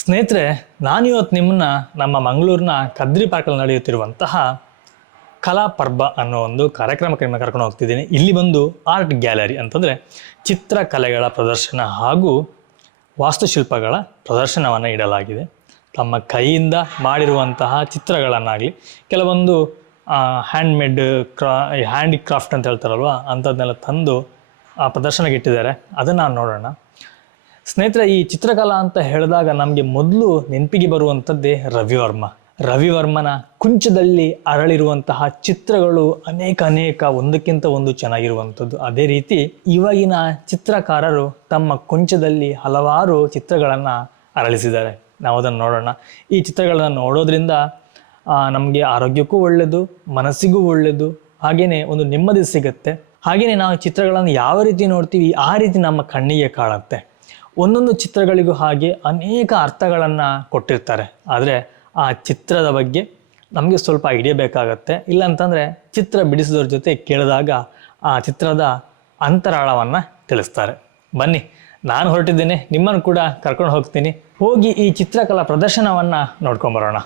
ಸ್ನೇಹಿತರೆ, ನಾನಿವತ್ತು ನಿಮ್ಮನ್ನ ನಮ್ಮ ಮಂಗಳೂರಿನ ಕದ್ರಿ ಪಾರ್ಕಲ್ಲಿ ನಡೆಯುತ್ತಿರುವಂತಹ ಕಲಾ ಪರ್ಬ ಅನ್ನೋ ಒಂದು ಕಾರ್ಯಕ್ರಮಕ್ಕೆ ನಿಮ್ಮನ್ನ ಕರ್ಕೊಂಡು ಹೋಗ್ತಿದ್ದೀನಿ. ಇಲ್ಲಿ ಬಂದು ಆರ್ಟ್ ಗ್ಯಾಲರಿ ಅಂತಂದರೆ ಚಿತ್ರಕಲೆಗಳ ಪ್ರದರ್ಶನ ಹಾಗೂ ವಾಸ್ತುಶಿಲ್ಪಗಳ ಪ್ರದರ್ಶನವನ್ನು ಇಡಲಾಗಿದೆ. ತಮ್ಮ ಕೈಯಿಂದ ಮಾಡಿರುವಂತಹ ಚಿತ್ರಗಳನ್ನಾಗಲಿ, ಕೆಲವೊಂದು ಹ್ಯಾಂಡ್ಮೇಡ್ ಹ್ಯಾಂಡಿಕ್ರಾಫ್ಟ್ ಅಂತ ಹೇಳ್ತಾರಲ್ವ, ಅಂಥದ್ದನ್ನೆಲ್ಲ ತಂದು ಪ್ರದರ್ಶನಕ್ಕೆ ಇಟ್ಟಿದ್ದಾರೆ. ಅದನ್ನು ನಾವು ನೋಡೋಣ. ಸ್ನೇಹಿತರೆ, ಈ ಚಿತ್ರಕಲಾ ಅಂತ ಹೇಳಿದಾಗ ನಮಗೆ ಮೊದಲು ನೆನಪಿಗೆ ಬರುವಂಥದ್ದೇ ರವಿವರ್ಮನ ಕುಂಚದಲ್ಲಿ ಅರಳಿರುವಂತಹ ಚಿತ್ರಗಳು ಅನೇಕ ಒಂದಕ್ಕಿಂತ ಒಂದು ಚೆನ್ನಾಗಿರುವಂಥದ್ದು. ಅದೇ ರೀತಿ ಇವಾಗಿನ ಚಿತ್ರಕಾರರು ತಮ್ಮ ಕುಂಚದಲ್ಲಿ ಹಲವಾರು ಚಿತ್ರಗಳನ್ನು ಅರಳಿಸಿದ್ದಾರೆ. ನಾವು ಅದನ್ನು ನೋಡೋಣ. ಈ ಚಿತ್ರಗಳನ್ನು ನೋಡೋದ್ರಿಂದ ನಮಗೆ ಆರೋಗ್ಯಕ್ಕೂ ಒಳ್ಳೆಯದು, ಮನಸ್ಸಿಗೂ ಒಳ್ಳೆಯದು, ಹಾಗೆಯೇ ಒಂದು ನೆಮ್ಮದಿ ಸಿಗುತ್ತೆ. ಹಾಗೆಯೇ ನಾವು ಚಿತ್ರಗಳನ್ನು ಯಾವ ರೀತಿ ನೋಡ್ತೀವಿ ಆ ರೀತಿ ನಮ್ಮ ಕಣ್ಣಿಗೆ ಕಾಣುತ್ತೆ. ಒಂದೊಂದು ಚಿತ್ರಗಳಿಗೂ ಹಾಗೆ ಅನೇಕ ಅರ್ಥಗಳನ್ನು ಕೊಟ್ಟಿರ್ತಾರೆ. ಆದರೆ ಆ ಚಿತ್ರದ ಬಗ್ಗೆ ನಮಗೆ ಸ್ವಲ್ಪ ಐಡಿಯಾ ಬೇಕಾಗತ್ತೆ. ಇಲ್ಲಾಂತಂದರೆ ಚಿತ್ರ ಬಿಡಿಸಿದವ್ರ ಜೊತೆ ಕೇಳಿದಾಗ ಆ ಚಿತ್ರದ ಅಂತರಾಳವನ್ನು ತಿಳಿಸ್ತಾರೆ. ಬನ್ನಿ, ನಾನು ಹೊರಟಿದ್ದೇನೆ, ನಿಮ್ಮನ್ನು ಕೂಡ ಕರ್ಕೊಂಡು ಹೋಗ್ತೀನಿ. ಹೋಗಿ ಈ ಚಿತ್ರಕಲಾ ಪ್ರದರ್ಶನವನ್ನು ನೋಡ್ಕೊಂಬರೋಣ.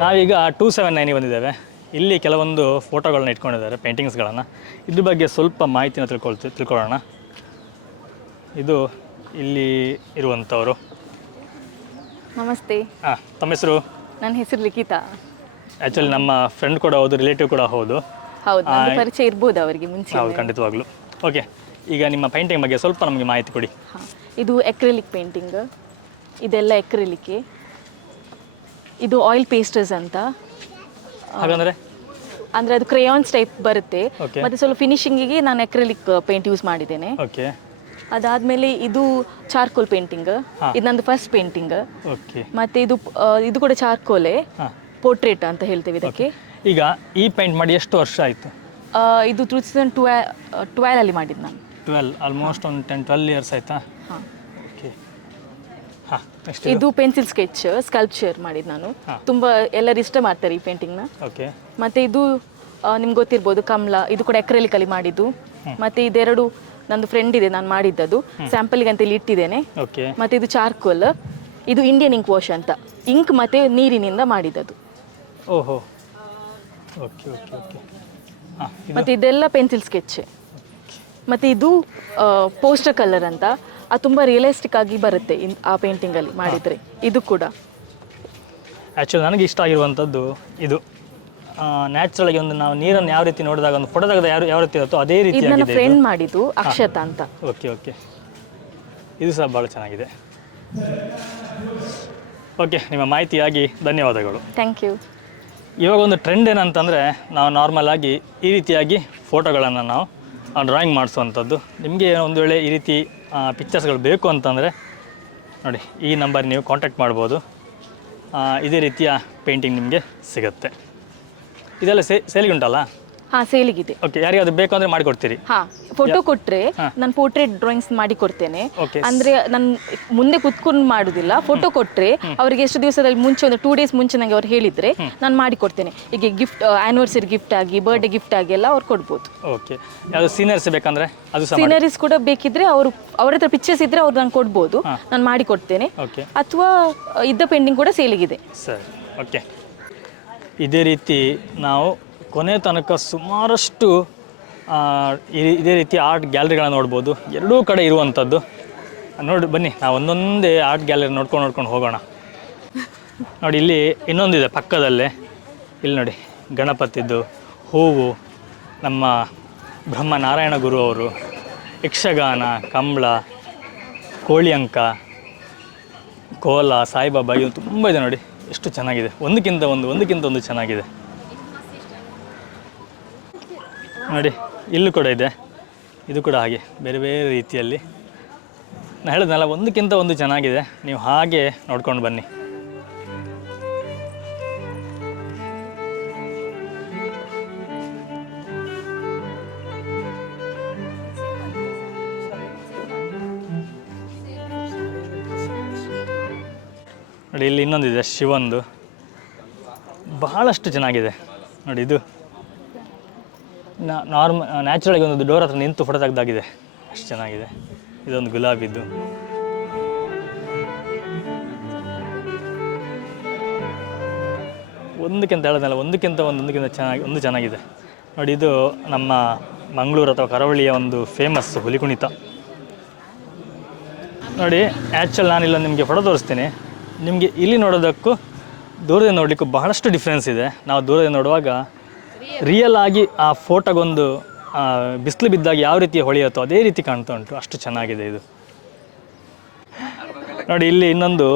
ನಾವೀಗ 279 ಬಂದಿದ್ದೇವೆ. ಇಲ್ಲಿ ಕೆಲವೊಂದು ಫೋಟೋಗಳನ್ನ ಇಟ್ಕೊಂಡಿದ್ದಾರೆ, ಪೇಂಟಿಂಗ್ಸ್ಗಳನ್ನು. ಇದ್ರ ಬಗ್ಗೆ ಸ್ವಲ್ಪ ಮಾಹಿತಿನ ತಿಳ್ಕೊಳ್ಳೋಣ. ಇದು ಇಲ್ಲಿ ಇರುವಂಥವರು. ನಮಸ್ತೆ. ತಮ್ಮ ಹೆಸರು? ನನ್ನ ಹೆಸರು ಲಿಖಿತಾ. ಆ್ಯಕ್ಚುಲಿ ನಮ್ಮ ಫ್ರೆಂಡ್ ಕೂಡ ಹೌದು, ರಿಲೇಟಿವ್ ಕೂಡ ಹೌದು. ಹೌದು, ಪರಿಚಯ ಇರ್ಬೋದು ಅವರಿಗೆ ಮುಂಚೆ. ಹೌದು, ಖಂಡಿತವಾಗ್ಲೂ. ಓಕೆ, ಈಗ ನಿಮ್ಮ ಪೇಂಟಿಂಗ್ ಬಗ್ಗೆ ಸ್ವಲ್ಪ ನಮಗೆ ಮಾಹಿತಿ ಕೊಡಿ. ಇದು ಎಕ್ರಿಲಿಕ್ ಪೇಂಟಿಂಗ್. ಇದೆಲ್ಲ ಎಕ್ರಿಲಿಕ್ಕೆ. ಇದು ಆಯಿಲ್ ಪೇಸ್ಟರ್ಸ್ ಅಂತ. ಹಾಗಂದ್ರೆ ಅಂದರೆ ಅದು ಕ್ರೇಯಾನ್ಸ್ ಟೈಪ್ ಬರುತ್ತೆ. ಮತ್ತು ಸ್ವಲ್ಪ ಫಿನಿಶಿಂಗಿಗೆ ನಾನು ಎಕ್ರಿಲಿಕ್ ಪೇಂಟ್ ಯೂಸ್ ಮಾಡಿದ್ದೇನೆ. ಓಕೆ. ಅದಾದಮೇಲೆ ಇದು ಚಾರ್ಕೋಲ್ ಪೇಂಟಿಂಗ್. ಇದು ನಂದು ಫಸ್ಟ್ ಪೇಂಟಿಂಗ್. ಓಕೆ. ಮತ್ತು ಇದು ಕೂಡ ಚಾರ್ಕೋಲೇ, ಪೋರ್ಟ್ರೇಟ್ ಅಂತ ಹೇಳ್ತೇವೆ ಇದಕ್ಕೆ. ಈಗ ಈ ಪೇಂಟ್ ಮಾಡಿ ಎಷ್ಟು ವರ್ಷ ಆಯಿತು? ಇದು 2012 ಮಾಡಿದ್ದು ನಾನು. 12, ಆಲ್ಮೋಸ್ಟ್ ಒಂದು 10-12 ಇಯರ್ಸ್ ಆಯಿತಾ? ಹಾಂ. ಓಕೆ. ಇದು ಪೆನ್ಸಿಲ್ ಸ್ಕೆಚ್, ಸ್ಕಲ್ಪ್ಚರ್ ಮಾಡಿದ್ದು ನಾನು. ತುಂಬ ಎಲ್ಲರೂ ಇಷ್ಟ ಮಾಡ್ತಾರೆ ಈ ಪೇಂಟಿಂಗ್ನ. ಓಕೆ. ಮತ್ತು ಇದು ನಿಮ್ಗೆ ಗೊತ್ತಿರ್ಬೋದು, ಕಮಲ. ಇದು ಕೂಡ ಎಕ್ರೆಲಿಕಲ್ಲಿ ಮಾಡಿದ್ದು. ಮತ್ತು ಇದೆರಡು ನಂದು ಫ್ರೆಂಡ್ ಇದೆ, ನಾನು ಮಾಡಿದ್ದದು. ಸ್ಯಾಂಪಲ್ಗೆ ಅಂತ ಇಲ್ಲಿ ಇಟ್ಟಿದ್ದೇನೆ. ಓಕೆ. ಮತ್ತು ಇದು ಚಾರ್ಕೋಲ್. ಇದು ಇಂಡಿಯನ್ ಇಂಕ್ ವಾಶ್ ಅಂತ, ಇಂಕ್ ಮತ್ತು ನೀರಿನಿಂದ ಮಾಡಿದ್ದದು. ಓಹೋ, ಓಕೆ ಓಕೆ ಓಕೆ. ಮತ್ತು ಇದೆಲ್ಲ ಪೆನ್ಸಿಲ್ ಸ್ಕೆಚ್. ಮತ್ತು ಇದು ಪೋಸ್ಟರ್ ಕಲರ್ ಅಂತ, ಅದು ತುಂಬ ರಿಯಲಿಸ್ಟಿಕ್ ಆಗಿ ಬರುತ್ತೆ ಆ ಪೇಂಟಿಂಗಲ್ಲಿ ಮಾಡಿದರೆ. ಇದು ಕೂಡ ಆ್ಯಕ್ಚುಲಿ ನನಗೆ ಇಷ್ಟ ಆಗಿರುವಂಥದ್ದು ಇದು. ನ್ಯಾಚುರಲ್ ಆಗಿ ಒಂದು ನಾವು ನೀರನ್ನು ಯಾವ ರೀತಿ ನೋಡಿದಾಗ ಒಂದು ಫೋಟೋ ತೆಗೆದ ಯಾವ ರೀತಿ ಇರುತ್ತೋ ಅದೇ ರೀತಿ. ಇದು ನನ್ನ ಫ್ರೆಂಡ್ ಮಾಡಿದ್ದು, ಅಕ್ಷತಾ ಅಂತ. Okay okay. ಇದು ಸಹ ಭಾಳ ಚೆನ್ನಾಗಿದೆ. ಓಕೆ, ನಿಮ್ಮ ಮಾಹಿತಿಯಾಗಿ ಧನ್ಯವಾದಗಳು. Thank you. ಇವಾಗ ಒಂದು ಟ್ರೆಂಡ್ ಏನಂತಂದರೆ, ನಾವು ನಾರ್ಮಲ್ ಆಗಿ ಈ ರೀತಿಯಾಗಿ ಫೋಟೋಗಳನ್ನು ನಾವು ಡ್ರಾಯಿಂಗ್ ಮಾಡಿಸುವಂಥದ್ದು. ನಿಮಗೆ ಒಂದು ವೇಳೆ ಈ ರೀತಿ ಪಿಕ್ಚರ್ಸ್ಗಳು ಬೇಕು ಅಂತಂದರೆ ನೋಡಿ, ಈ ನಂಬರ್ ನೀವು ಕಾಂಟ್ಯಾಕ್ಟ್ ಮಾಡ್ಬೋದು. ಇದೇ ರೀತಿಯ ಪೇಂಟಿಂಗ್ ನಿಮಗೆ ಸಿಗುತ್ತೆ. ಇದೆಲ್ಲ ಸೇಲಿಗೆ ಉಂಟಲ್ಲ? ಹಾಂ, ಸೇಲಿಗಿದೆ. ಓಕೆ. ಯಾರಿಗಾದ್ರು ಬೇಕು ಅಂದರೆ ಮಾಡಿಕೊಡ್ತೀರಿ? ಹಾಂ, ಫೋಟೋ ಕೊಟ್ಟರೆ ನಾನು ಪೋರ್ಟ್ರೇಟ್ ಡ್ರಾಯಿಂಗ್ಸ್ ಮಾಡಿ ಕೊಡ್ತೇನೆ. ಅಂದರೆ ನಾನು ಮುಂದೆ ಕುತ್ಕೊಂಡು ಮಾಡೋದಿಲ್ಲ. ಫೋಟೋ ಕೊಟ್ಟರೆ ಅವರಿಗೆ ಎಷ್ಟು ದಿವಸದಲ್ಲಿ ಮುಂಚೆ, ಒಂದು 2 ಡೇಸ್ ಮುಂಚೆ ನನಗೆ ಅವ್ರು ಹೇಳಿದರೆ ನಾನು ಮಾಡಿ ಕೊಡ್ತೇನೆ. ಈಗ ಗಿಫ್ಟ್, ಆ್ಯನಿವರ್ಸರಿ ಗಿಫ್ಟ್ ಆಗಿ, ಬರ್ಡೇ ಗಿಫ್ಟ್ ಆಗಿ ಎಲ್ಲ ಅವ್ರು ಕೊಡ್ಬೋದು. ಓಕೆ. ಯಾವುದು ಸೀನರ್ಸ್ ಬೇಕಂದರೆ ಅದು ಸಹ? ಸೀನರೀಸ್ ಕೂಡ ಬೇಕಿದ್ರೆ ಅವ್ರ ಹತ್ರ ಪಿಕ್ಚರ್ಸ್ ಇದ್ದರೆ ಅವ್ರು ನಾನು ಕೊಡ್ಬೋದು, ನಾನು ಮಾಡಿ ಕೊಡ್ತೇನೆ. ಓಕೆ. ಅಥವಾ ಇದ್ದ ಪೇಂಟಿಂಗ್ ಕೂಡ ಸೇಲಿಗಿದೆ. ಸರಿ, ಓಕೆ. ಇದೇ ರೀತಿ ನಾವು ಕೊನೆ ತನಕ ಸುಮಾರಷ್ಟು ಇದೇ ರೀತಿ ಆರ್ಟ್ ಗ್ಯಾಲರಿಗಳನ್ನ ನೋಡ್ಬೋದು. ಎರಡೂ ಕಡೆ ಇರುವಂಥದ್ದು. ನೋಡಿ, ಬನ್ನಿ ನಾವು ಒಂದೊಂದೇ ಆರ್ಟ್ ಗ್ಯಾಲರಿ ನೋಡ್ಕೊಂಡು ಹೋಗೋಣ. ನೋಡಿ, ಇಲ್ಲಿ ಇನ್ನೊಂದಿದೆ ಪಕ್ಕದಲ್ಲೇ. ಇಲ್ಲಿ ನೋಡಿ, ಗಣಪತಿದ್ದು, ಹೂವು, ನಮ್ಮ ಬ್ರಹ್ಮನಾರಾಯಣ ಗುರು ಅವರು, ಯಕ್ಷಗಾನ, ಕಂಬಳ, ಕೋಳಿ ಅಂಕ, ಕೋಲ, ಸಾಯಿಬಾಬಾ, ಇವು ತುಂಬ ಇದೆ. ನೋಡಿ ಎಷ್ಟು ಚೆನ್ನಾಗಿದೆ, ಒಂದಕ್ಕಿಂತ ಒಂದು ಚೆನ್ನಾಗಿದೆ. ನೋಡಿ, ಇಲ್ಲೂ ಕೂಡ ಇದೆ. ಇದು ಕೂಡ ಹಾಗೆ ಬೇರೆ ಬೇರೆ ರೀತಿಯಲ್ಲಿ. ನಾನು ಹೇಳಿದ್ನಲ್ಲ, ಒಂದಕ್ಕಿಂತ ಒಂದು ಚೆನ್ನಾಗಿದೆ. ನೀವು ಹಾಗೆ ನೋಡ್ಕೊಂಡು ಬನ್ನಿ. ನೋಡಿ ಇಲ್ಲಿ ಇನ್ನೊಂದಿದೆ ಶಿವಂದು, ಬಹಳಷ್ಟು ಚೆನ್ನಾಗಿದೆ ನೋಡಿ. ಇದು ನ್ಯಾಚುರಲಾಗಿ ಒಂದು ಡೋರ್ ಹತ್ರ ನಿಂತು ಫೋಟೋ ತೆಗೆದಾಗಿದೆ, ಅಷ್ಟು ಚೆನ್ನಾಗಿದೆ. ಇದೊಂದು ಗುಲಾಬಿದ್ದು, ಒಂದಕ್ಕಿಂತ ಹೇಳೋದಲ್ಲ, ಒಂದಕ್ಕಿಂತ ಚೆನ್ನಾಗಿದೆ ನೋಡಿ. ಇದು ನಮ್ಮ ಮಂಗಳೂರು ಅಥವಾ ಕರಾವಳಿಯ ಒಂದು ಫೇಮಸ್ ಹುಲಿ ಕುಣಿತ ನೋಡಿ. ಆ್ಯಕ್ಚುಲ್ ನಾನಿಲ್ಲ ನಿಮಗೆ ಫೋಟೋ ತೋರಿಸ್ತೀನಿ. ನಿಮಗೆ ಇಲ್ಲಿ ನೋಡೋದಕ್ಕೂ ದೂರದಿಂದ ನೋಡಲಿಕ್ಕೂ ಬಹಳಷ್ಟು ಡಿಫ್ರೆನ್ಸ್ ಇದೆ. ನಾವು ದೂರದಿಂದ ನೋಡುವಾಗ ರಿಯಲ್ ಆಗಿ ಆ ಫೋಟೋಗೊಂದು ಬಿಸಿಲು ಬಿದ್ದಾಗ ಯಾವ ರೀತಿ ಹೊಳೆಯುತ್ತೋ ಅದೇ ರೀತಿ ಕಾಣ್ತಾ ಉಂಟು, ಅಷ್ಟು ಚೆನ್ನಾಗಿದೆ ಇದು ನೋಡಿ. ಇಲ್ಲಿ ಇನ್ನೊಂದು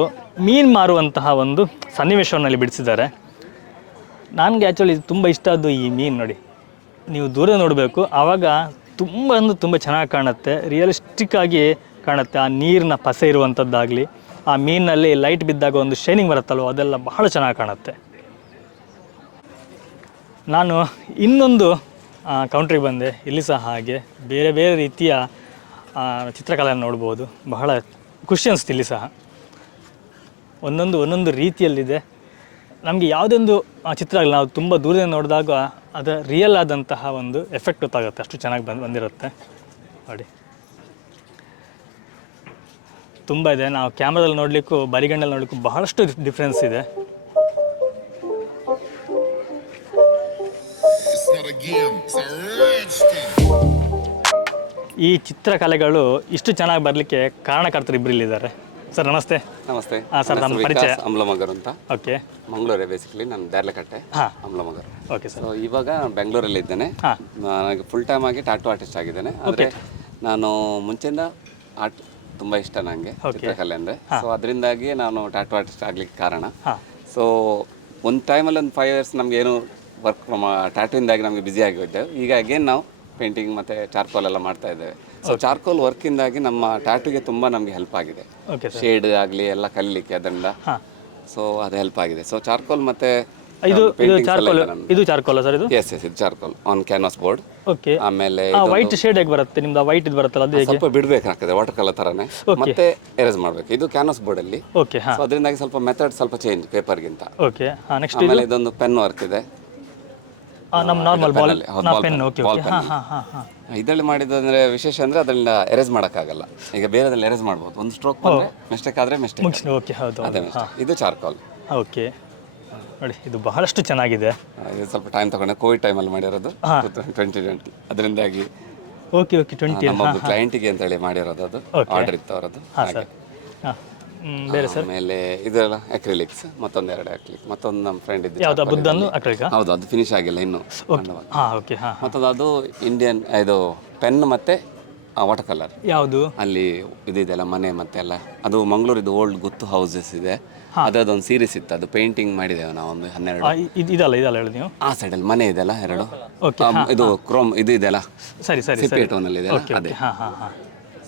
ಮೀನು ಮಾರುವಂತಹ ಒಂದು ಸನ್ನಿವೇಶವನ್ನು ಬಿಡಿಸಿದ್ದಾರೆ. ನನಗೆ ಆ್ಯಕ್ಚುಲಿ ತುಂಬ ಇಷ್ಟ ಆದ್ದು ಈ ಮೀನು ನೋಡಿ. ನೀವು ದೂರ ನೋಡಬೇಕು, ಆವಾಗ ತುಂಬ ಚೆನ್ನಾಗಿ ಕಾಣುತ್ತೆ, ರಿಯಲಿಸ್ಟಿಕ್ ಆಗಿ ಕಾಣುತ್ತೆ. ಆ ನೀರಿನ ಪಸೆ ಇರುವಂಥದ್ದಾಗಲಿ, ಆ ಮೀನಿನಲ್ಲಿ ಲೈಟ್ ಬಿದ್ದಾಗ ಒಂದು ಶೈನಿಂಗ್ ಬರುತ್ತಲ್ವ, ಅದೆಲ್ಲ ಬಹಳ ಚೆನ್ನಾಗಿ ಕಾಣುತ್ತೆ. ನಾನು ಇನ್ನೊಂದು ಕೌಂಟ್ರಿಗೆ ಬಂದೆ, ಇಲ್ಲಿ ಸಹ ಹಾಗೆ ಬೇರೆ ಬೇರೆ ರೀತಿಯ ಚಿತ್ರಕಲೆಯನ್ನು ನೋಡ್ಬೋದು. ಬಹಳ ಖುಷಿ ಅನಿಸ್ತು. ಇಲ್ಲಿ ಸಹ ಒಂದೊಂದು ರೀತಿಯಲ್ಲಿದೆ. ನಮಗೆ ಯಾವುದೊಂದು ಚಿತ್ರ ಆಗಲಿ, ನಾವು ತುಂಬ ದೂರದಿಂದ ನೋಡಿದಾಗ ಅದು ರಿಯಲ್ ಆದಂತಹ ಒಂದು ಎಫೆಕ್ಟ್ ಗೊತ್ತಾಗುತ್ತೆ, ಅಷ್ಟು ಚೆನ್ನಾಗಿ ಬಂದಿರುತ್ತೆ ನೋಡಿ. ತುಂಬ ಇದೆ, ನಾವು ಕ್ಯಾಮ್ರಾದಲ್ಲಿ ನೋಡಲಿಕ್ಕೂ ಬರಿಗಣ್ಣಲ್ಲಿ ನೋಡಲಿಕ್ಕೂ ಬಹಳಷ್ಟು ಡಿಫ್ರೆನ್ಸ್ ಇದೆ. ಈ ಚಿತ್ರಕಲೆಗಳು ಇಷ್ಟು ಚೆನ್ನಾಗಿ ಬರಲಿಕ್ಕೆ ಕಾರಣಕರ್ತರು ಇಬ್ಬರು ಇಲ್ಲಿದ್ದಾರೆ. ಸರ್ ನಮಸ್ತೆ. ನಮಸ್ತೆ. ಸರ್ ನಮ್ಮ ಪರಿಚಯ ಅಮ್ಲಮಗರ್ ಅಂತ. ಓಕೆ. ಮಂಗಳೂರೇ ಬೇಸಿಕಲಿ, ನಾನು ದ್ಯಾರ್ಲಕಟ್ಟೆ. ಅಮ್ಲಮಗರ್. Okay sir. ಸೊ ಇವಾಗ ಬೆಂಗಳೂರಲ್ಲಿ ಇದ್ದೇನೆ. ನನಗೆ ಫುಲ್ ಟೈಮ್ ಆಗಿ ಟ್ಯಾಟೂ ಆರ್ಟಿಸ್ಟ್ ಆಗಿದ್ದೇನೆ. ಆದರೆ ನಾನು ಮುಂಚೆಯಿಂದ ಆರ್ಟ್ ತುಂಬ ಇಷ್ಟ ನನಗೆ, ಚಿತ್ರಕಲೆ ಅಂದರೆ. ಸೊ ಅದರಿಂದಾಗಿ ನಾನು ಟ್ಯಾಟೂ ಆರ್ಟಿಸ್ಟ್ ಆಗಲಿಕ್ಕೆ ಕಾರಣ. ಸೊ ಒಂದು ಟೈಮಲ್ಲಿ ಒಂದು 5 years ನಮ್ಗೆ ಏನು ವರ್ಕ್ ಫ್ರಮ್ ಟ್ಯಾಟೂಯಿಂದಾಗಿ ನಮಗೆ ಬ್ಯುಸಿ ಆಗಿದ್ದೆವು. ಈಗ ಅಗೇನ್ ನಾವು ಪೇಂಟಿಂಗ್ ಮತ್ತು ಚಾರ್ಕೋಲ್ ಎಲ್ಲ ಮಾಡ್ತಾ ಇದ್ದೇವೆ. ಸೊ ಚಾರ್ಕೋಲ್ ವರ್ಕಿಂದಾಗಿ ನಮ್ಮ ಟ್ಯಾಟೂಗೆ ತುಂಬ ನಮಗೆ ಹೆಲ್ಪ್ ಆಗಿದೆ. ಶೇಡ್ ಆಗಲಿ ಎಲ್ಲ ಕಲಿಲಿಕ್ಕೆ ಅದರಿಂದ. ಸೊ ಅದು ಹೆಲ್ಪ್ ಆಗಿದೆ. ಸೊ ಚಾರ್ಕೋಲ್ ಮತ್ತು ಇದು ಚಾರ್ಕೋಲ್ ಸರ್? ಇದು ಎಸ್ ಇದು charcoal on canvas board. Okay. ಆಮೇಲೆ ವೈಟ್ ಶೇಡ್ ಹೇಗೆ ಬರುತ್ತೆ ನಿಮ್ದು? ವೈಟ್ ಇದು ಬರುತ್ತಲ್ಲ, ಅದು ಸ್ವಲ್ಪ ಬಿಡಬೇಕಾಗ್ತದೆ, ವಾಟರ್ ಕಲರ್ ಥರನೇ, ಮತ್ತೆ ಎರೇಸ್ ಮಾಡಬೇಕು. ಇದು ಕ್ಯಾನ್ವಾಸ್ ಬೋರ್ಡ್ ಅಲ್ಲಿ. ಓಕೆ. ಸೊ ಅದರಿಂದಾಗಿ ಸ್ವಲ್ಪ ಮೆಥಡ್ ಸ್ವಲ್ಪ ಚೇಂಜ್ ಪೇಪರ್ಗಿಂತ. ಓಕೆ. ನೆಕ್ಸ್ಟ್ ಆಮೇಲೆ ಇದೊಂದು ಪೆನ್ ವರ್ಕ್ ಇದೆ. ನಮ್ಮ ನಾರ್ಮಲ್ ಬಾಲ್ ಪೆನ್. ಓಕೆ. ಇದರಲ್ಲಿ ಮಾಡಿದಂದ್ರೆ ವಿಶೇಷ ಅಂದ್ರೆ ಅದರಿಂದ ಎರೇಸ್ ಮಾಡೋಕ್ಕಾಗಲ್ಲ. ಈಗ ಬೇರೆದಲ್ಲಿ ಎರೇಸ್ ಮಾಡ್ಬೋದು, ಒಂದು ಸ್ಟ್ರೋಕ್ ಬಂದ್ರೆ ಮಿಸ್ಟೇಕ್ ಆದರೆ ಮಿಸ್ಟೇಕ್. ಓಕೆ. ಹೌದು. ಅದೇ ಇದು ಚಾರ್ಕೋಲ್. ಓಕೆ ನೋಡಿ, ಇದು ಬಹಳಷ್ಟು ಚೆನ್ನಾಗಿದೆ. ಇದು ಸ್ವಲ್ಪ ಟೈಮ್ ತಗೊಂಡೆ, ಕೋವಿಡ್ ಟೈಮಲ್ಲಿ ಮಾಡಿರೋದು 2020. ಅದರಿಂದಾಗಿ ಓಕೆ. 20 ನಮ್ಮ ಕ್ಲೈಂಟಿಗೆ ಅಂತೇಳಿ ಮಾಡಿರೋದು, ಅದು ಆರ್ಡರ್ ಇತ್ತು ಅವರದ್ದು. ಬೇರೆ ಸರ್? ಆಮೇಲೆ ಇದೆಲ್ಲ ಅಕ್ರಿಲಿಕ್ಸ್, ಮತ್ತೊಂದು 2 ಅಕ್ರಿಲಿಕ್, ಮತ್ತೊಂದು ನಮ್ಮ ಫ್ರೆಂಡ್ ಇದ್ದು. ಯಾವುದು? ಬುದ್ಧನು ಅಕ್ರಿಲಿಕ್? ಹೌದು, ಅದು ಫಿನಿಶ್ ಆಗಿಲ್ಲ ಇನ್ನೂ. ಓಕೆ. ಮತ್ತೊಂದು ಅದು ಇಂಡಿಯನ್ ಇದು ಪೆನ್ ಮತ್ತೆ ವಾಟರ್ ಕಲರ್. ಯಾವುದು? ಅಲ್ಲಿ ಇದೆಲ್ಲ ಮನೆ ಮತ್ತೆ ಎಲ್ಲ, ಅದು ಮಂಗಳೂರಿದು ಓಲ್ಡ್ ಗುತ್ತು ಹೌಸಸ್ ಇದೆ, ಅದೊಂದು ಸೀರೀಸ್ ಇತ್ತು. ಅದು ಪೇಂಟಿಂಗ್ ಮಾಡಿದ್ದೇವೆ ನಾವು ಒಂದು 12. ಇದಲ್ಲ ಹೇಳಿ ನೀವು. ಆ ಸೈಡಲ್ಲಿ ಮನೆ ಇದೆಲ್ಲ 2. ಇದು ಕ್ರೋಮ್ ಇದು ಇದೆಲ್ಲ ಸರಿ ಸಿಪ್ಪೆ ಟೋನಲ್ಲಿ ಇದೆ ಅದೇ.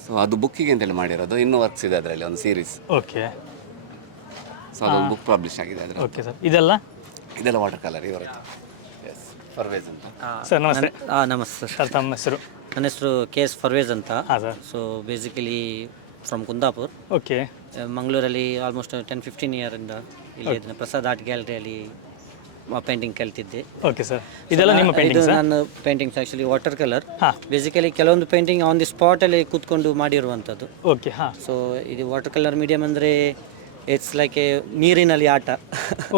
ಸೊ ಅದು ಬುಕ್ಕಿಗೆ ಅಂತೇಳಿ ಮಾಡಿರೋದು. ಇನ್ನೂ ವರ್ಕ್ಸ್ ಇದೆ ಅದರಲ್ಲಿ, ಒಂದು ಸೀರೀಸ್. ಓಕೆ. ಸೊ ಅದೊಂದು ಬುಕ್ ಪಬ್ಲಿಷ್ ಆಗಿದೆ ಅದರಲ್ಲಿ. Okay sir. ಇದೆಲ್ಲ ವಾಟರ್ ಕಲರ್ ಇವರದ್ದು. ಎಸ್, ಫರ್ವೇಜ್ ಅಂತ. ಸರ್ ನಮಸ್ತೆ. ನಮಸ್ತೆ ಸರ್, ತಮ್ಮ ಹೆಸರು? ನನ್ನ ಹೆಸರು KS ಫರ್ವೇಜ್ ಅಂತ. ಹಾಂ sir. So basically from Kundapur. Okay. ಮಂಗಳೂರಲ್ಲಿ ಆಲ್ಮೋಸ್ಟ್ 10-15 ಇಯರಿಂದ ಇಲ್ಲಿ ಇದ್ದೇನೆ. ಪ್ರಸಾದ್ ಆರ್ಟ್ ಗ್ಯಾಲರಿಯಲ್ಲಿ ಪೇಂಟಿಂಗ್ ಕಲ್ತಿದ್ದೆ. Okay sir. ಇದೆಲ್ಲ ನಿಮ್ಮ ಪೇಂಟಿಂಗ್ಸ್? ನನ್ನ paintings actually water colour. Basically ಕೆಲವೊಂದು ಪೇಂಟಿಂಗ್ ಆನ್ ದಿ ಸ್ಪಾಟಲ್ಲಿ ಕೂತ್ಕೊಂಡು ಮಾಡಿರುವಂಥದ್ದು. ಓಕೆ. ಸೊ ಇದು ವಾಟರ್ ಕಲರ್ ಮೀಡಿಯಮ್ ಅಂದರೆ ಇಟ್ಸ್ ಲೈಕ್ ಎ ನೀರಿನಲ್ಲಿ ಆಟ.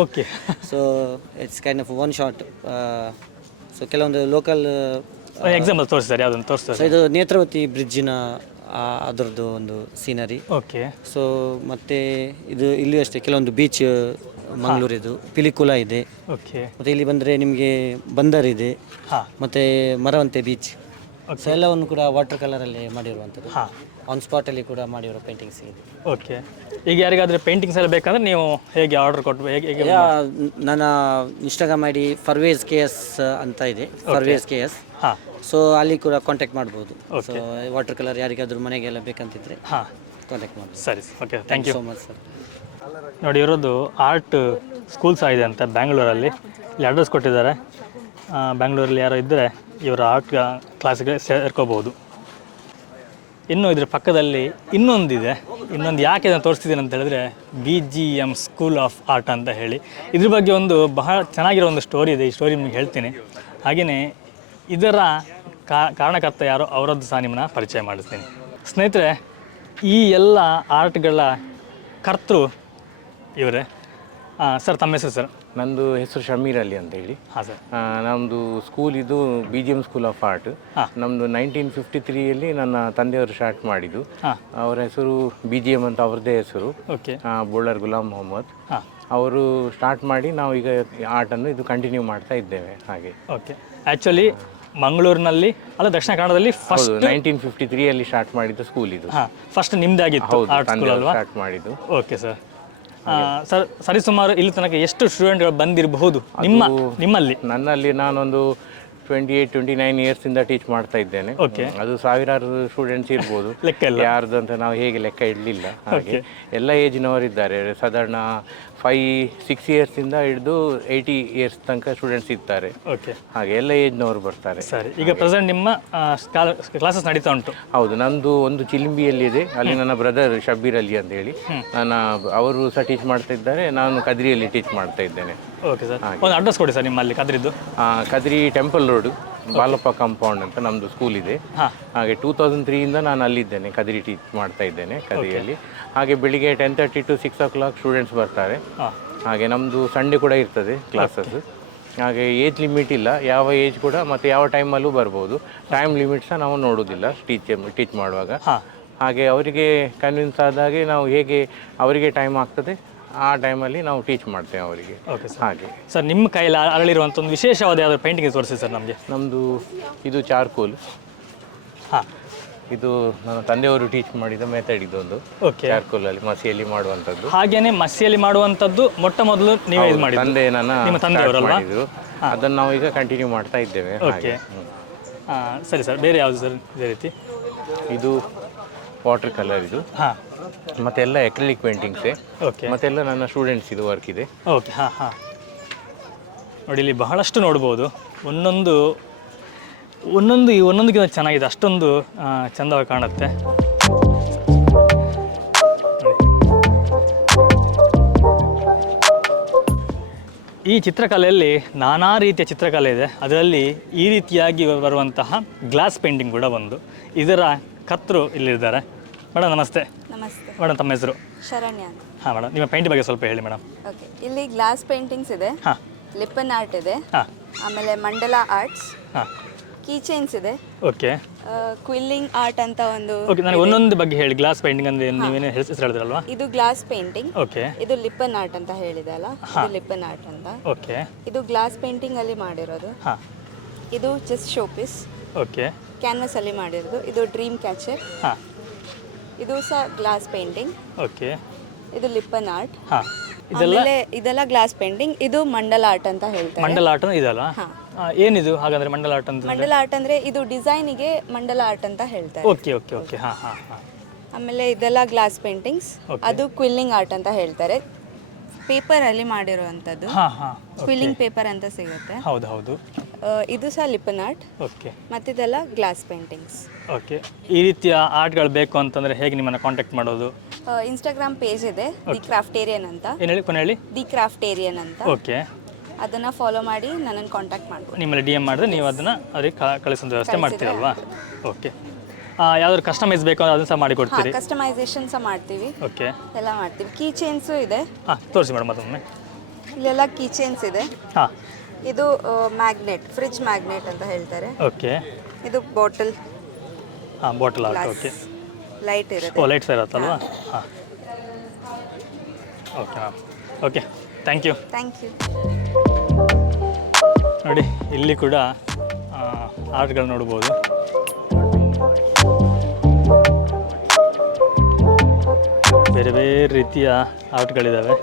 Okay. So it's kind of one shot. So ಕೆಲವೊಂದು ಲೋಕಲ್ ಎಕ್ಸಾಂಪಲ್ ತೋರಿಸ್ತಾರೆ, ಯಾವುದನ್ನು ತೋರಿಸ್ತಾರೆ? ಸೊ ಇದು ನೇತ್ರಾವತಿ ಬ್ರಿಡ್ಜಿನ ಅದರದ್ದು ಒಂದು ಸೀನರಿ. ಓಕೆ. ಸೊ ಮತ್ತೆ ಇದು ಇಲ್ಲಿ ಅಷ್ಟೇ ಕೆಲವೊಂದು ಬೀಚ್ ಮಂಗಳೂರಿದು ಪಿಲಿಕುಲ ಇದೆ. ಓಕೆ. ಮತ್ತು ಇಲ್ಲಿ ಬಂದರೆ ನಿಮಗೆ ಬಂದರ್ ಇದೆ, ಮತ್ತು ಮರವಂತೆ ಬೀಚ್. ಸೊ ಎಲ್ಲವನ್ನು ಕೂಡ ವಾಟರ್ ಕಲರಲ್ಲಿ ಮಾಡಿರುವಂಥದ್ದು. ಆನ್ ಸ್ಪಾಟಲ್ಲಿ ಕೂಡ ಮಾಡಿರೋ ಪೇಂಟಿಂಗ್ಸ್ ಇದೆ. ಓಕೆ. ಈಗ ಯಾರಿಗಾದ್ರೆ ಪೇಂಟಿಂಗ್ಸ್ ಎಲ್ಲ ಬೇಕಂದ್ರೆ ನೀವು ಹೇಗೆ ಆರ್ಡರ್ ಕೊಟ್ಟು ಹೇಗೆ? ನನ್ನ ಇನ್ಸ್ಟಾಗ್ರಾಮ್ ID ಫರ್ವೇಜ್ KS ಅಂತ ಇದೆ, ಫರ್ವೇಜ್ KS. ಸೊ ಅಲ್ಲಿ ಕೂಡ ಕಾಂಟ್ಯಾಕ್ಟ್ ಮಾಡ್ಬೋದು. ಸೊ ವಾಟರ್ ಕಲರ್ ಯಾರಿಗಾದ್ರೂ ಮನೆಗೆಲ್ಲ ಬೇಕಂತಿದ್ರೆ ಕಾಂಟ್ಯಾಕ್ಟ್ ಮಾಡ್ಬೋದು. ಸರಿ. Okay, thank you so much sir. ನೋಡಿ, ಇರೋದು ಆರ್ಟ್ ಸ್ಕೂಲ್ ಸಹ ಇದೆ ಅಂತ ಬ್ಯಾಂಗ್ಳೂರಲ್ಲಿ. ಇಲ್ಲಿ ಅಡ್ರೆಸ್ ಕೊಟ್ಟಿದ್ದಾರೆ. ಬ್ಯಾಂಗ್ಳೂರಲ್ಲಿ ಯಾರೋ ಇದ್ದರೆ ಇವರ ಆರ್ಟ್ ಕ್ಲಾಸಿಗೆ ಸೇರ್ಕೋಬೋದು. ಇನ್ನು ಇದ್ರ ಪಕ್ಕದಲ್ಲಿ ಇನ್ನೊಂದಿದೆ. ಇನ್ನೊಂದು ಯಾಕೆ ನಾನು ತೋರಿಸ್ತಿದ್ದೀನಿ ಅಂತ ಹೇಳಿದ್ರೆ BGM ಸ್ಕೂಲ್ ಆಫ್ ಆರ್ಟ್ ಅಂತ ಹೇಳಿ. ಇದ್ರ ಬಗ್ಗೆ ಒಂದು ಬಹಳ ಚೆನ್ನಾಗಿರೋ ಒಂದು ಸ್ಟೋರಿ ಇದೆ. ಈ ಸ್ಟೋರಿ ನಿಮಗೆ ಹೇಳ್ತೀನಿ. ಹಾಗೆಯೇ ಇದರ ಕಾರಣಕರ್ತ ಯಾರೋ ಅವರದ್ದು ಸಹ ನಿಮ್ಮನ್ನ ಪರಿಚಯ ಮಾಡಿಸ್ತೀನಿ. ಸ್ನೇಹಿತರೆ, ಈ ಎಲ್ಲ ಆರ್ಟ್ಗಳ ಕರ್ತೃ ಇವರೇ. ಸರ್, ತಮ್ಮ ಹೆಸರು ಸರ್? ನಂದು ಹೆಸರು ಶಮೀರ್ ಅಲಿ ಅಂತ ಹೇಳಿ. ಹಾಂ ಸರ್. ನಮ್ಮದು ಸ್ಕೂಲ್ ಇದು BGM ಸ್ಕೂಲ್ ಆಫ್ ಆರ್ಟ್. ನಮ್ಮದು 1953ಯಲ್ಲಿ ನನ್ನ ತಂದೆಯವರು ಸ್ಟಾರ್ಟ್ ಮಾಡಿದ್ದು. ಅವರ ಹೆಸರು BGM ಅಂತ ಅವ್ರದ್ದೇ ಹೆಸರು. ಓಕೆ. ಬೋಳರ್ ಗುಲಾಮ್ ಮೊಹಮ್ಮದ್. ಅವರು ಸ್ಟಾರ್ಟ್ ಮಾಡಿ ನಾವು ಈಗ ಆರ್ಟನ್ನು ಇದು ಕಂಟಿನ್ಯೂ ಮಾಡ್ತಾ ಇದ್ದೇವೆ. ಹಾಗೆ. ಓಕೆ. ಆ್ಯಕ್ಚುಲಿ ಮಂಗಳೂರಿನಲ್ಲಿ ಅಲ್ಲ, ದಕ್ಷಿಣ ಕನ್ನಡದಲ್ಲಿ ಫಸ್ಟ್ 1953ಯಲ್ಲಿ ಸ್ಟಾರ್ಟ್ ಮಾಡಿದ್ದು ಸ್ಕೂಲ್ ಇದು. ಫಸ್ಟ್ ನಿಮ್ಮದಾಗಿತ್ತು ಆರ್ಟ್ ಸ್ಕೂಲ್ ಅಲ್ವಾ? ಸ್ಟಾರ್ಟ್ ಮಾಡಿದ್ದು. Okay sir. ಸರ್, ಸರಿಸುಮಾರು ಇಲ್ಲಿ ತನಕ ಎಷ್ಟು ಸ್ಟೂಡೆಂಟ್ಗಳು ಬಂದಿರಬಹುದು ನಿಮ್ಮಲ್ಲಿ? ನನ್ನಲ್ಲಿ ನಾನೊಂದು 28-29 ಇಯರ್ಸಿಂದ ಟೀಚ್ ಮಾಡ್ತಾ ಇದ್ದೇನೆ. ಅದು ಸಾವಿರಾರು ಸ್ಟೂಡೆಂಟ್ಸ್ ಇರ್ಬೋದು, ಲೆಕ್ಕ ಇಲ್ಲ ಯಾರ್ದು ಅಂತ ನಾವು ಹೇಗೆ ಲೆಕ್ಕ ಇಡಲಿಲ್ಲ. ಹಾಗೆ ಎಲ್ಲ ಏಜಿನವರಿದ್ದಾರೆ. ಸಾಧಾರಣ 5-6 ಇಯರ್ಸಿಂದ ಹಿಡಿದು 80 ಇಯರ್ಸ್ ತನಕ ಸ್ಟೂಡೆಂಟ್ಸ್ ಇರ್ತಾರೆ. ಓಕೆ. ಹಾಗೆ ಎಲ್ಲ ಏಜ್ನವರು ಬರ್ತಾರೆ. ಸರಿ, ಈಗ ಪ್ರೆಸೆಂಟ್ ನಿಮ್ಮ ಕ್ಲಾಸಸ್ ನಡೀತಾ ಉಂಟು? ಹೌದು, ನಂದು ಒಂದು ಚಿಲಿಂಬಿಯಲ್ಲಿದೆ. ಅಲ್ಲಿ ನನ್ನ ಬ್ರದರ್ ಶಬ್ಬೀರ್ ಅಲಿ ಅಂತ ಹೇಳಿ ಅವರು ಸಹ ಟೀಚ್ ಮಾಡ್ತಾ ಇದ್ದಾರೆ. ನಾನು ಕದ್ರಿಯಲ್ಲಿ ಟೀಚ್ ಮಾಡ್ತಾ ಇದ್ದೇನೆ. Okay sir. ಒಂದು ಅಡ್ರೆಸ್ ಕೊಡಿ ಸರ್ ನಿಮ್ಮಲ್ಲಿ ಕದ್ರಿದ್ದು. Kadri temple road, Balappa compound ಅಂತ ನಮ್ಮದು ಸ್ಕೂಲ್ ಇದೆ. ಹಾಗೆ 2003ಇಂದ ನಾನು ಅಲ್ಲಿದ್ದೇನೆ, ಕದ್ರಿ ಟೀಚ್ ಮಾಡ್ತಾ ಇದ್ದೇನೆ ಕದ್ರಿಯಲ್ಲಿ. ಹಾಗೆ ಬೆಳಿಗ್ಗೆ 10:30 to 6 o'clock ಸ್ಟೂಡೆಂಟ್ಸ್ ಬರ್ತಾರೆ. ಹಾಗೆ ನಮ್ಮದು ಸಂಡೇ ಕೂಡ ಇರ್ತದೆ ಕ್ಲಾಸಸ್. ಹಾಗೆ ಏಜ್ ಲಿಮಿಟ್ ಇಲ್ಲ, ಯಾವ ಏಜ್ ಕೂಡ ಮತ್ತು ಯಾವ ಟೈಮಲ್ಲೂ ಬರ್ಬೋದು. ಟೈಮ್ ಲಿಮಿಟ್ ಸಹ ನಾವು ನೋಡೋದಿಲ್ಲ ಟೀಚ್ ಮಾಡುವಾಗ. ಹಾಗೆ ಅವರಿಗೆ ಕನ್ವಿನ್ಸ್ ಆದಾಗೆ ನಾವು ಹೇಗೆ ಅವರಿಗೆ ಟೈಮ್ ಆಗ್ತದೆ ಆ ಟೈಮಲ್ಲಿ ನಾವು ಟೀಚ್ ಮಾಡ್ತೇವೆ ಅವರಿಗೆ. Okay sir. ಹಾಗೆ ಸರ್, ನಿಮ್ಮ ಕೈಯಲ್ಲಿ ಅರಳಿರುವಂಥ ಒಂದು ವಿಶೇಷವಾದ ಯಾವುದಾದ್ರು ಪೇಂಟಿಂಗ್ ತೋರಿಸಿ ಸರ್ ನಮಗೆ. ನಮ್ಮದು ಇದು ಚಾರ್ಕೋಲ್. ಇದು ನನ್ನ ತಂದೆಯವರು ಟೀಚ್ ಮಾಡಿದ ಮೆಥಡ್ ಇದೊಂದು. ಓಕೆ. ಚಾರ್ಕೋಲಲ್ಲಿ ಮಸಿಯಲ್ಲಿ ಮಾಡುವಂಥದ್ದು. ಹಾಗೇನೆ ಮಸಿಯಲ್ಲಿ ಮಾಡುವಂಥದ್ದು ಮೊಟ್ಟ ಮೊದಲು ನೀವೇ ಇದು ಮಾಡಿದ್ದು? ತಂದೆ ನಿಮ್ಮ ತಂದೆಯವರಲ್ವಾ? ಅದನ್ನು ನಾವು ಈಗ ಕಂಟಿನ್ಯೂ ಮಾಡ್ತಾ ಇದ್ದೇವೆ. ಓಕೆ. ಸರಿ ಸರ್, ಬೇರೆ ಯಾವುದು ಸರ್ ಇದೇ ರೀತಿ? ಇದು ವಾಟರ್ ಕಲರ್ ಇದು. ಮತ್ತೆಲ್ಲ ಎಕ್ರಿಲಿಕ್ ಪೇಂಟಿಂಗ್ಸೇ. ಓಕೆ. ಮತ್ತೆಲ್ಲ ನನ್ನ ಸ್ಟೂಡೆಂಟ್ಸ್ ಇದು ವರ್ಕ್ ಇದೆ. ಓಕೆ. ನೋಡಿ, ಇಲ್ಲಿ ಬಹಳಷ್ಟು ನೋಡ್ಬೋದು. ಒಂದೊಂದಕ್ಕಿಂತ ಚೆನ್ನಾಗಿದೆ, ಅಷ್ಟೊಂದು ಚೆಂದವಾಗಿ ಕಾಣುತ್ತೆ. ಈ ಚಿತ್ರಕಲೆಯಲ್ಲಿ ನಾನಾ ರೀತಿಯ ಚಿತ್ರಕಲೆ ಇದೆ. ಅದರಲ್ಲಿ ಈ ರೀತಿಯಾಗಿ ಬರುವಂತಹ ಗ್ಲಾಸ್ ಪೇಂಟಿಂಗ್ ಕೂಡ ಒಂದು. ಇದರ ಕರ್ತೃ ಇಲ್ಲಿದ್ದಾರೆ. ಮೇಡಮ್ ನಮಸ್ತೆ. ನಮಸ್ತೆ ಮೇಡಮ್, ತಮ್ಮ ಹೆಸರು? ಶರಣ್ಯ ಅಂತ. ಹಾಂ ಮೇಡಮ್, ನಿಮ್ಮ ಪೇಂಟಿಂಗ್ ಬಗ್ಗೆ ಸ್ವಲ್ಪ ಹೇಳಿ ಮೇಡಮ್. ಓಕೆ, ಇಲ್ಲಿ ಗ್ಲಾಸ್ ಪೇಂಟಿಂಗ್ಸ್ ಇದೆ, ಲಿಪ್ಪನ್ ಆರ್ಟ್ ಇದೆ, ಆಮೇಲೆ ಮಂಡಲ ಆರ್ಟ್ಸ್, ಕೀಚೈನ್ಸ್ ಇದೆ. ಓಕೆ. ಕ್ವಿಲ್ಲಿಂಗ್ ಆರ್ಟ್ ಅಂತ ಒಂದು. ಓಕೆ, ನನಗೆ ಒಂದೊಂದು ಬಗ್ಗೆ ಹೇಳಿ. ಗ್ಲಾಸ್ ಪೇಂಟಿಂಗ್ ಅಂದ್ರೆ ನೀವೇನೇ ಹೆಸರು ಹೇಳಿದ್ರಲ್ವಾ? ಇದು ಗ್ಲಾಸ್ ಪೇಂಟಿಂಗ್. ಓಕೆ. ಇದು ಲಿಪ್ಪನ್ ಆರ್ಟ್ ಅಂತ ಹೇಳಿದೆ ಅಲ್ಲ, ಇದು ಲಿಪ್ಪನ್ ಆರ್ಟ್ ಅಂತ. ಓಕೆ. ಇದು ಗ್ಲಾಸ್ ಪೇಂಟಿಂಗ್ ಅಲ್ಲಿ ಮಾಡಿರೋದು. ಇದು ಜಸ್ಟ್ ಶೋಪೀಸ್. ಓಕೆ. ಕ್ಯಾನ್ವಸ್ ಅಲ್ಲಿ ಮಾಡಿರೋದು. ಇದು ಡ್ರೀಮ್ ಕ್ಯಾಚರ್. ಇದು ಸಹ ಗ್ಲಾಸ್ ಪೇಂಟಿಂಗ್. ಓಕೆ. ಇದು ಲಿಪ್ಪನ್ ಆರ್ಟ್. ಆಮೇಲೆ ಇದೆಲ್ಲ ಗ್ಲಾಸ್ ಪೇಂಟಿಂಗ್. ಇದು ಮಂಡಲ ಆರ್ಟ್ ಅಂತ ಹೇಳ್ತಾರೆ. ಮಂಡಲ ಆರ್ಟ್ ಇದಲ್ಲ? ಏನಿದು ಹಾಗಾದ್ರೆ ಮಂಡಲ ಆರ್ಟ್ ಅಂತ? ಮಂಡಲ ಆರ್ಟ್ ಅಂದ್ರೆ ಇದು ಡಿಸೈನಿಗೆ ಮಂಡಲ ಆರ್ಟ್ ಅಂತ ಹೇಳ್ತಾರೆ. Okay okay okay. ಆಮೇಲೆ ಇದೆಲ್ಲ ಗ್ಲಾಸ್ ಪೇಂಟಿಂಗ್ಸ್. ಅದು ಕ್ವಿಲ್ಲಿಂಗ್ ಆರ್ಟ್ ಅಂತ ಹೇಳ್ತಾರೆ. ಪೇಪರ್ ಅಲ್ಲಿ ಮಾಡಿರುವಂತದ್ದು. ಕ್ವಿಲ್ಲಿಂಗ್ ಪೇಪರ್ ಅಂತ ಸಿಗುತ್ತೆ. ಹೌದು ಹೌದು. ಇದು ಸಹ ಲಿಪ್ಪನ್ ಆರ್ಟ್. ಓಕೆ. ಮತ್ತಿದೆಲ್ಲ ಗ್ಲಾಸ್ ಪೇಂಟಿಂಗ್ಸ್. ಓಕೆ. ಈ ರೀತಿಯ ಆರ್ಟ್ಗಳು ಬೇಕು ಅಂತಂದ್ರೆ ಹೇಗೆ ನಿಮ್ಮನ್ನ ಕಾಂಟ್ಯಾಕ್ಟ್ ಮಾಡೋದು? ಇನ್ಸ್ಟಾಗ್ರಾಮ್ ಪೇಜ್ ಇದೆ, ದಿ ಕ್ರಾಫ್ಟೇರಿಯನ್ ಅಂತ. ಏನು ಹೇಳಿ, ಕೊನೆ ಹೇಳಿ? ದಿ ಕ್ರಾಫ್ಟೇರಿಯನ್ ಅಂತ. ಓಕೆ. ಅದನ್ನ ಫಾಲೋ ಮಾಡಿ ನನ್ನನ್ನು ಕಾಂಟ್ಯಾಕ್ಟ್ ಮಾಡ್ಬೋದು. ನಿಮ್ಮಲ್ಲಿ DM ಮಾಡಿದ್ರೆ ನೀವು ಅದನ್ನ ಅವ್ರಿಗೆ ಕಳಿಸೋ ವ್ಯವಸ್ಥೆ ಮಾಡ್ತೀರಲ್ವಾ? ಓಕೆ. ಯಾವ್ದಾದ್ರು ಕಸ್ಟಮೈಸ್ ಬೇಕು ಅಂದ್ರೆ ಅದನ್ನ ಸಹ ಮಾಡಿ ಕೊಡ್ತೀರಿ? ಕಸ್ಟಮೈಸೇಷನ್ ಸಹ ಮಾಡ್ತೀವಿ. ಓಕೆ. ಎಲ್ಲ ಮಾಡ್ತೀವಿ. ಕೀ ಚೈನ್ಸು ಇದೆ. ತೋರಿಸಿ ಮೇಡಮ್ ಅದೊಮ್ಮೆ. ಇಲ್ಲೆಲ್ಲ ಕೀ ಚೈನ್ಸ್ ಇದೆ. ಇದು ಮ್ಯಾಗ್ನೆಟ್, ಫ್ರಿಡ್ಜ್ ಮ್ಯಾಗ್ನೆಟ್ ಅಂತ ಹೇಳ್ತಾರೆ. ಓಕೆ. ಇದು bottle. Bottle art. Okay. Light ಇರುತ್ತೆ. ಲೈಟ್ಸ್ ಇರುತ್ತಲ್ವಾ? Okay ma'am. Okay, thank you. ನೋಡಿ, ಇಲ್ಲಿ ಕೂಡ ಆರ್ಟ್ಗಳು ನೋಡ್ಬೋದು. ಬೇರೆ ಬೇರೆ ರೀತಿಯ ಆರ್ಟ್ಗಳಿದ್ದಾವೆ.